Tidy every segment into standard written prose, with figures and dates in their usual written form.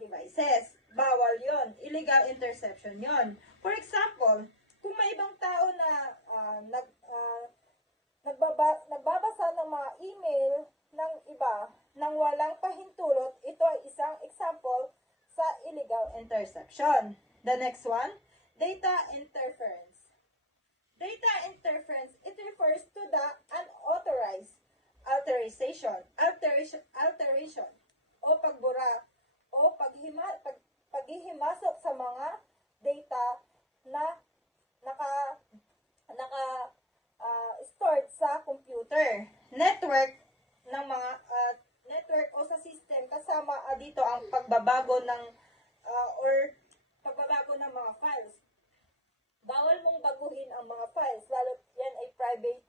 devices. Bawal yon, illegal interception yon. For example, kung may ibang tao na nagbabasa ng mga email ng iba nang walang pahintulot, ito ay isang example sa illegal interception. The next one, data interference. Data interference, it refers to the unauthorized alteration o pagbura o paghihimasok sa mga data na stored sa computer, network ng mga network o sa system, kasama dito ang pagbabago ng pagbabago ng mga files. Bawal mong baguhin ang mga files, lalo yan ay private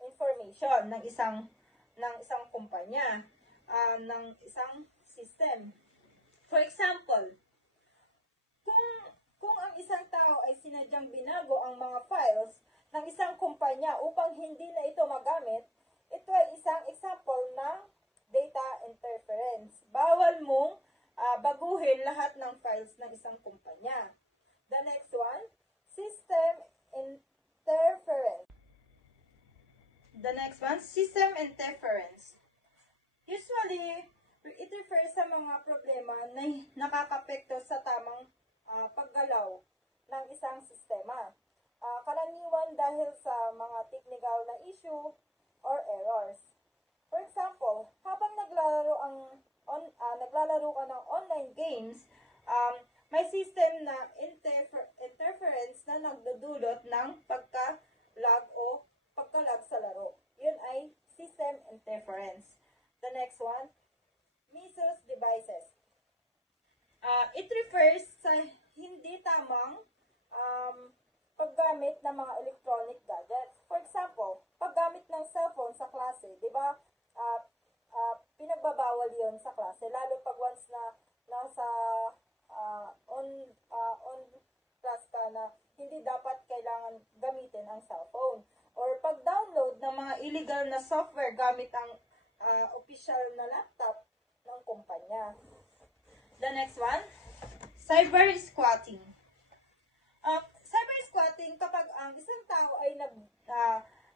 information ng isang kumpanya, ng isang system. For example, kung ang isang tao ay sinadyang binago ang mga files ng isang kumpanya upang hindi na ito magamit, ito ay isang example ng data interference. Bawal mong baguhin lahat ng files ng isang kumpanya. The next one, system interference. The next one, system interference. Usually, it refers sa mga problema na nakakapekto sa tamang paggalaw ng isang sistema. Karaniwan dahil sa mga technical na issue or errors. For example, habang naglalaro ka ng online games, may system na interference na nagdudulot ng pagka-lag o pagka-lag sa laro. Yun ay system interference. The next one, misuse devices. It refers sa hindi tamang paggamit ng mga electronic gadgets. For example, paggamit ng cellphone sa klase, di ba? Pinagbabawal yon sa klase, lalo pag once na nasa on class ka na hindi dapat kailangan gamitin ang cellphone. Or pag-download ng mga illegal na software gamit ang official na laptop ng kumpanya. The next one, cyber squatting. Cyber squatting, kapag ang isang tao ay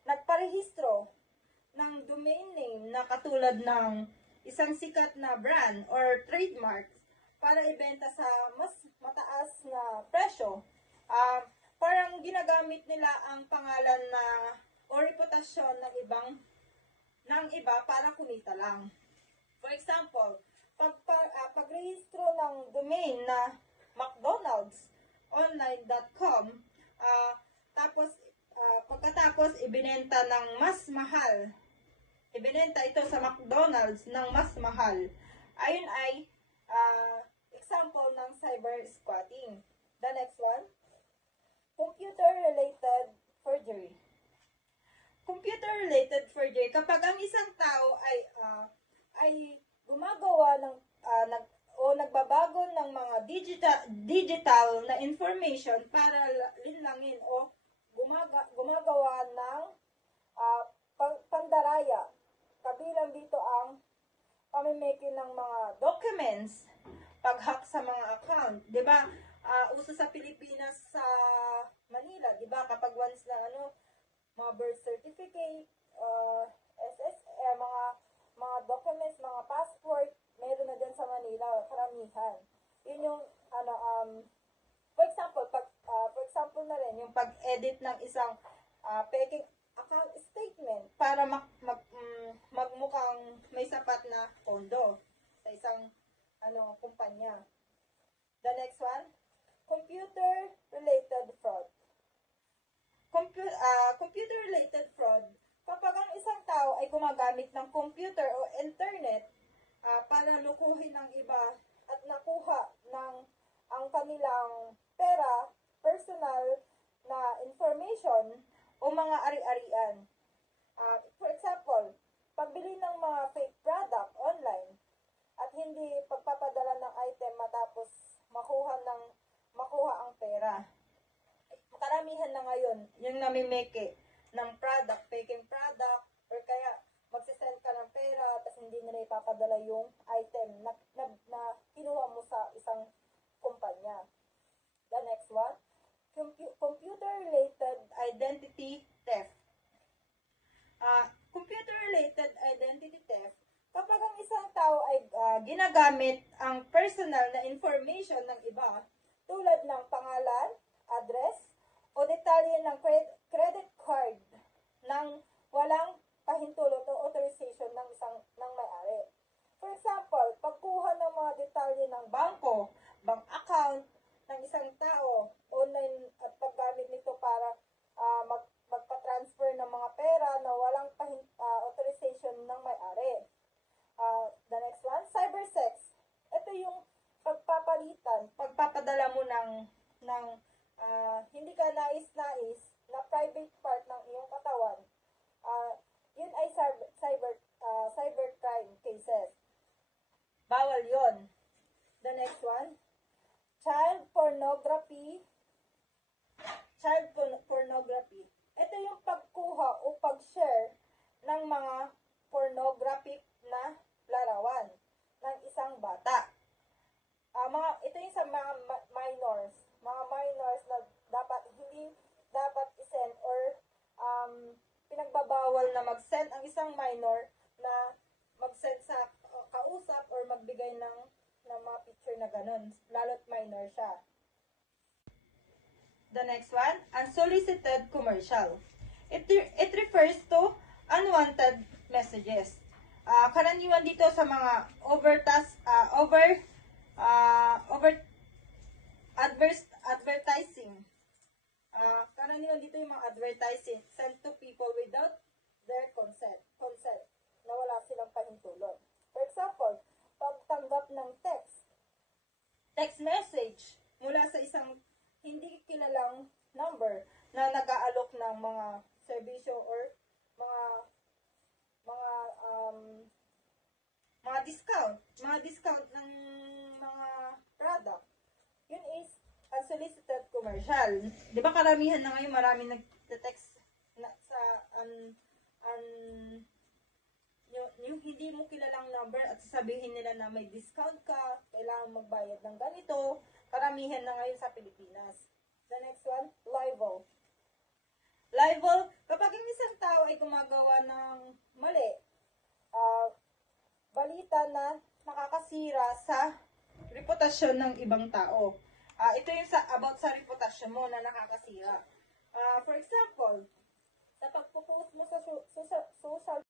nagparehistro ng domain name na katulad ng isang sikat na brand or trademark para ibenta sa mas mataas na presyo, parang ginagamit nila ang pangalan na o reputasyon ng iba para kumita lang. For example, pagrehistro ng domain na mcdonaldsonline.com, pagkatapos ibinenta ng mas mahal, ibinenta ito sa McDonald's ng mas mahal, ayun ay example ng cyber squatting. The next one, computer-related forgery. Computer-related forgery, kapag ang isang tao ay gumagawa nagbabago ng mga digital na information para linlangin o gumagawa ng pandaraya. Kabilang dito ang pamimiki ng mga documents, pag-hack sa mga account. Diba, uso sa Pilipinas, sa Manila, diba, kapag once na mga birth certificate, mga documents, mga passport, meron na dyan sa Manila, karamihan. Yun yung, for example na rin, yung pag-edit ng isang peking account statement para magmukhang may sapat na pondo sa isang kumpanya. The next one, computer-related fraud. Computer-related fraud, kapag ang isang tao ay gumagamit ng computer o internet para lukuhin ang iba at nakuha ang kanilang pera, personal na information o mga ari-arian. For example, pagbili ng mga fake product online at hindi pagpapadala ng item matapos makuha ang pera. Karamihan na ngayon yung namimeke ng product, faking product, or kaya magsisend ka ng pera, tapos ipapadala yung item na kinuha mo sa isang kumpanya. The next one, computer-related identity theft. Computer-related identity theft, kapag ang isang tao ay ginagamit ang personal na information ng iba, tulad ng pangalan, address, o detalye ng credit card ng walang pahintulot o authorization ng may-ari. For example, pagkuha ng mga detalye ng bangko, bank account ng isang tao, online at paggamit nito para magpa-transfer ng mga pera na walang authorization ng may-ari. The next one, cybersex. Ito yung pagpapadala mo ng hindi ka nais-nais na private part ng iyong katawan. Yun ay cybercrime cases. Bawal yon. The next one, child pornography. Ito yung pagkuha o pag-share ng mga pornographic na larawan ng isang bata. Ito yung sa mga minors na hindi dapat i-send or pinagbabawal na mag-send ang isang minor na mag-send sa kausap or magbigay ng mga picture na ganun, lalo't minor siya. The next one, unsolicited commercial. It refers to unwanted messages. Karaniwan dito sa mga advertising. Karaniwan dito yung mga advertising sent to people without their consent na wala silang pahintulot. For example, pagtanggap ng text message mula sa isang hindi kilalang number na nag-aalok ng mga serbisyo or mga discount ng mga product. Yun is unsolicited commercial. Di ba karamihan na ngayon maraming nag-text na sa yung hindi mo kilalang number at sasabihin nila na may discount ka, kailangan magbayad ng ganito. Karamihan na ngayon sa Pilipinas. The next one, libel. Libel, kapag yung isang tao ay gumagawa ng mali, balita na nakakasira sa reputasyon ng ibang tao. Ito yung about sa reputasyon mo na nakakasira. For example, sa pagpo-post mo sa social